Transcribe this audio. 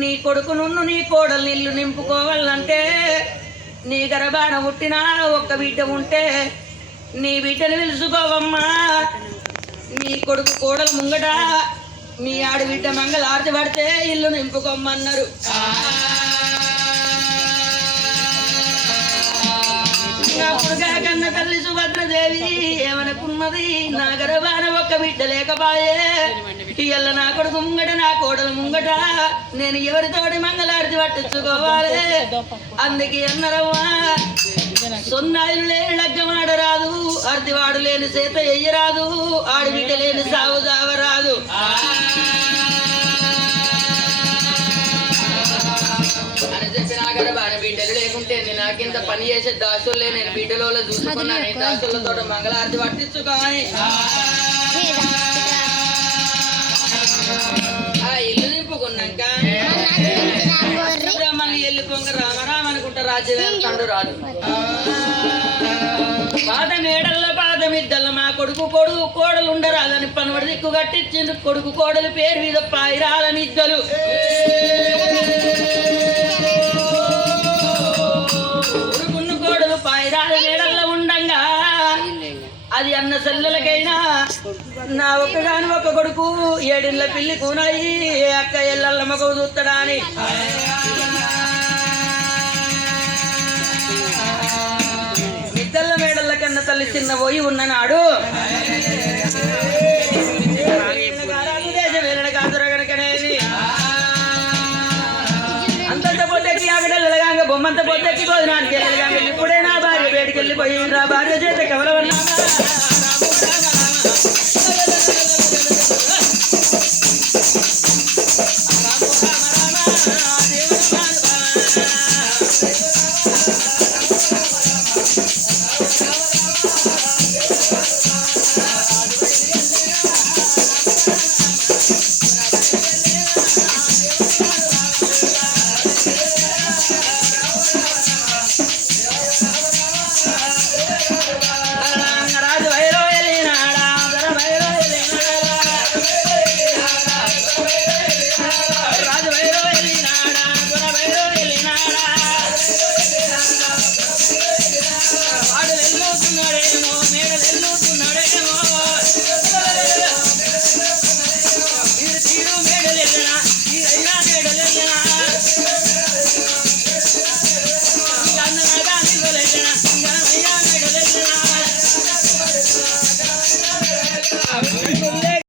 నీ కొడుకు నున్ను నీ కోడలు ఇల్లు నింపుకోవాలంటే నీ గర్భాన పుట్టిన ఒక్క బిడ్డ ఉంటే నీ బిడ్డను పిలుచుకోవమ్మా. నీ కొడుకు కోడలు ముంగట మీ ఆడబిడ్డ మంగళారతి పడితే ఇల్లు నింపుకోమన్నారు. అప్పుడుగా కన్న తల్లి సుభద్రదేవి ఏమనుకున్నది, నా గర్భాన ఒక్క బిడ్డ లేకపాయే, ఇయ్యల్ల నా కొడుకు ముంగట నా కోడలు ముంగట నేను ఎవరితోటి మంగళారతి పట్టించుకోవాలి. అందుకే అన్నరవ్వా, సొన్నాయిలు లేని లగ్గమాడరాదు, అర్ధివాడు లేని చేత ఎయ్యరాదు, ఆడబిడ్డ లేని సాగు జావరాదు. అని చెప్పి నా గర్భాన బిడ్డలు లేకుంటే నేను నాకింత పని చేసే దాసులే, నేను బిడ్డలో చూసుకున్నా, నేను దాసులతో మంగళారతి పట్టించుకోని ఆ ఇల్లు నింపుకున్నాక మళ్ళీ వెళ్ళిపోంగ రామరామ అనుకుంటా రాజ్యం తండ్రి రాదు. పాత మేడల్లో పాదమిద్దల మా కొడుకు కోడలు ఉండరాదని పనుబడి దిక్కు కట్టించిండు. కొడుకు కోడలు పేరు మీద పాయిరాలనిద్దలు. కొడుకున్న కోడలు పాయిరాల మేడల్లో ఉండంగా అది అన్న సెల్లలకైనా నా ఒక్కగాని ఒక కొడుకు ఏడిళ్ళ పిల్లి కూనాయి అక్క ఎల్లల్ల మొగ చూస్తాడా అని మిద్దళ్ళ మేడల్ల కన్న తల్లి చిన్న పోయి ఉన్ననాడు. అంతంత పొద్దెక్కి ఆగడెళ్ళగాక బొమ్మంత పొద్దెక్కి భోజనానికి వెళ్ళగాక ఇప్పుడే నా భార్య బయటికి వెళ్ళిపోయి నా భార్య చేత కవలవన్నా